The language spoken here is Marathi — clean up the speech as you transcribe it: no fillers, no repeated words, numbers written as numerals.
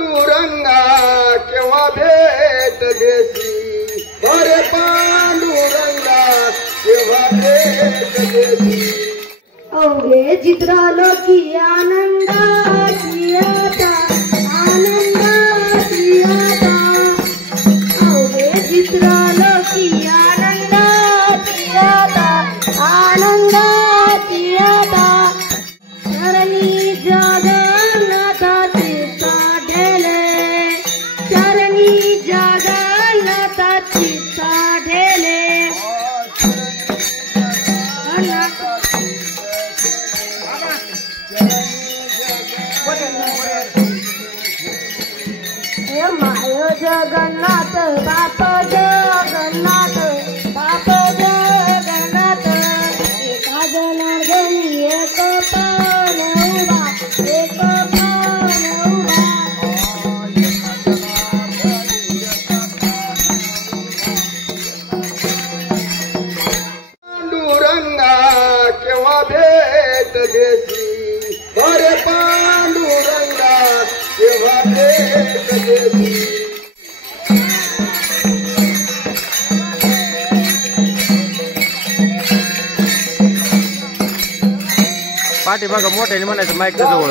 पांडुरंगा केव्हा भेट देसी, अरे पांडुरंगा केव्हा भेट देसी। अवघे चित्रालो की आनंदाची आता, आनंदाची आता, अवघे चित्रालो की आनंदाची आता, आनंदाची आता, चरणी जगन्नाथाची साढेले, चरणी जगन्नाथाची साढेले, माय जगन्नाथ बाप जगन्नाथ बाप जगन्नाथ, एका जनार्दनी एक पान उभा, एक पान उभा, पांडुरंगा केव्हा भेट देसी, अरे पांडुरंगा केव्हा भेट देसी। पाठी बघा मोठ्याने म्हणायचं माईकच्या जवळ।